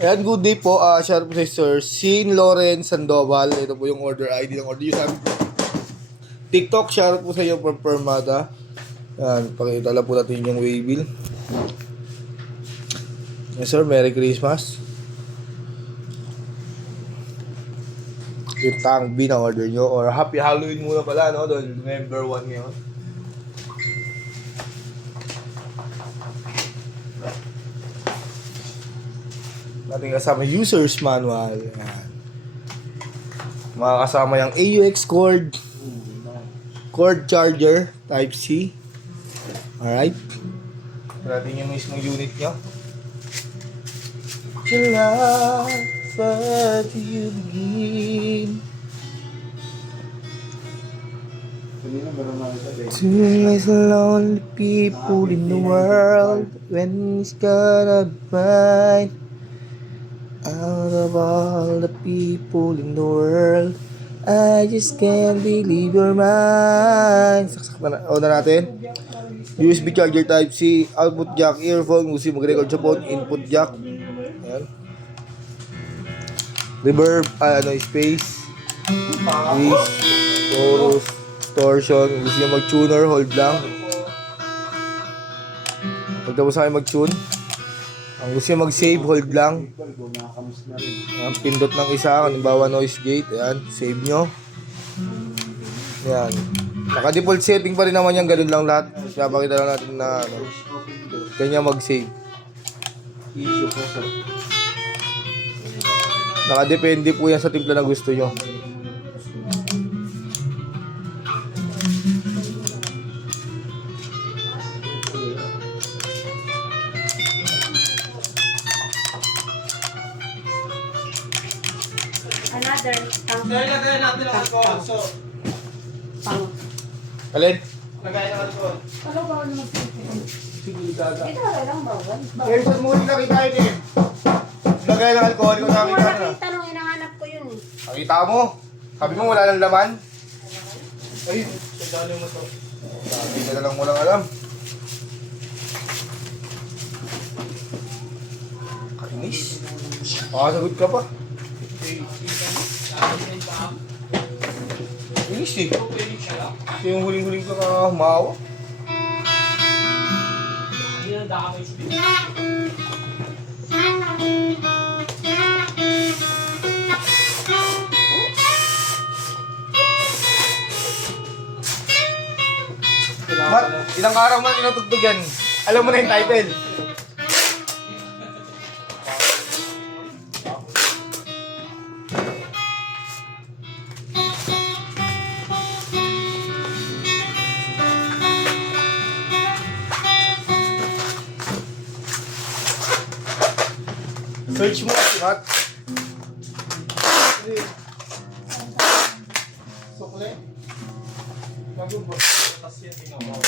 Ayan, good day po. Shout out po sa Sir Sin Loren Sandoval. Ito po yung order ID ng order. Yung TikTok, shout out po sa iyo from Permata. Ayan, pakita lang po natin yung waybill. Yes sir, Merry Christmas. Yung Tang B na order nyo. Or Happy Halloween muna pala, no? Dahil November 1 ngayon. Natin kasama users manual. Ayan. Makakasama yung AUX cord charger type C. Alright. Natin yung mismong unit nyo. July, where do you begin? To these lonely people in the world, when it's gonna find out of all the people in the world, I just can't believe you're mine. Saksak na natin. USB charger type C, output jack, earphone, music mag-record sa phone, input jack. Ayan. Reverb, space, whiz, chorus, distortion. Gusto nyo mag-tuner, hold lang. Pagtapos na kayo mag-tune. Ang gusto nyo mag-save, hold lang. Ayan, pindot ng isa, halimbawa noise gate. Ayan, save nyo. Ayan. Naka-default setting pa rin naman yan, ganun lang lahat. Kaya pakita lang natin na ganyan mag-save. Nakadepende po yan sa timpla na gusto nyo. Another. Lagay natin ang alcohol. So, Alin? lagay ng alcohol. Ano ba naman? Sige, gaga. Ito wala lang bawal. Pero sa muli nakita yun eh. Lagay ng alcohol ko nakita na. Nakita nung hinahanap ko yun eh. Nakita mo? Sabi mo wala ng laman? Ay, Sandali mo to. sabi na lang mo lang alam. Kainis. Makasagot ka pa. Kainis eh. Yung huling-huling ka humawa. Hindi na damage din. Mat, ilang araw mo na tinutugtog yan. Alam mo na yung title. Search mo si Mat. Sukle? Bago ba? Kasi yan tinawa.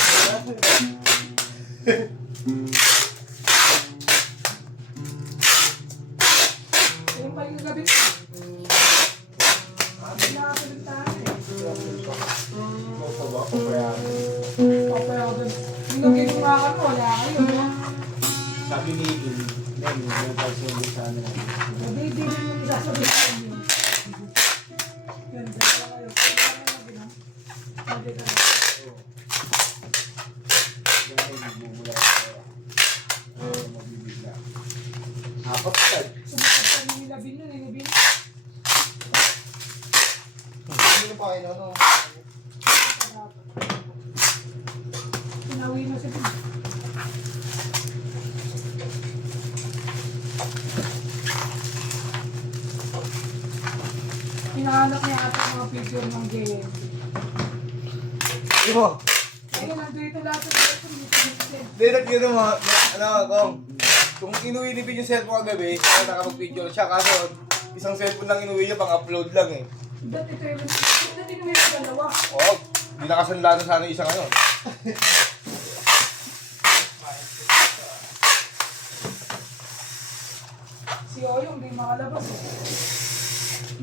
Yung pa yung gabi ko. Nakapagod tayo eh. Papayagan. Yung nagiging wala kayo. Sabi ni Idol, yung pagsundo sa amin. Hindi din yung isasabi sa inyo. Yan, dalawa kayo. Pwede ka na. Apat ka. Sumakot ka ni Labin nun, Labin. Hindi pa kayo ano. Pinawi mo siya din. Hinahanap niya ata mga picture ng game. Di mo? Ayun, nandito lahat ng cellphone. Hindi, nag-yun mo. Kung inuwi ni Pin yung cellphone kagabi, kaya nakapag-picture siya. Kaso, isang cellphone lang inuwi niya, pang-upload lang eh. Dati ito yun. Dati naman yung dalawa. Oo, hindi nakasanla na sana isang ano. Si Oyong, di makalabas eh.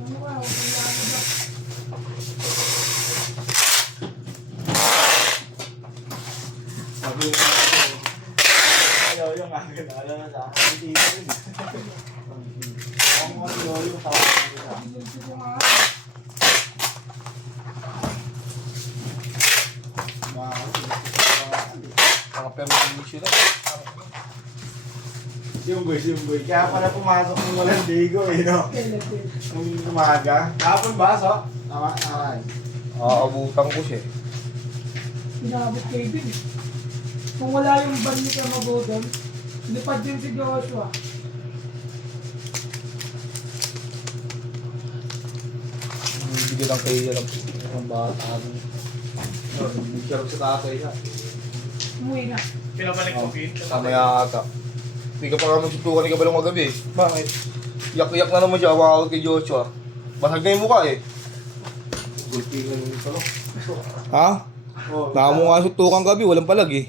Ano ka, huwag kang lalabas. Sabi ko, ayaw yung akin. Alam na sa akin. Hindi ko rin. Ang mga lolo yung tawag nila. Binilsi ko nga. Mga permission na. Yung boy. Kaya pala pumasok ng walang ligo eh, no? Kailan. Nung umaga. Kapon ba, so? Tama. Aabutan ko siya. Pinabot kay Bin eh. Kung wala yung ban ni Kamabodon, lipad din si Joshua. Bibigyan lang kayo ng bata. Hindi siya sa tatay na. Umuwi na. Pinabalik ko, Pin. Mamaya ata. Hindi ka pa nga magsutukan ni Kabalong magabi. Bakit? Yak-yak na naman siya, wakawag kay Joshua. Basag na yung mukha eh. Gulpingan yung talo. Ha? Oh, Naka mo nga sutukan gabi, walang palag eh.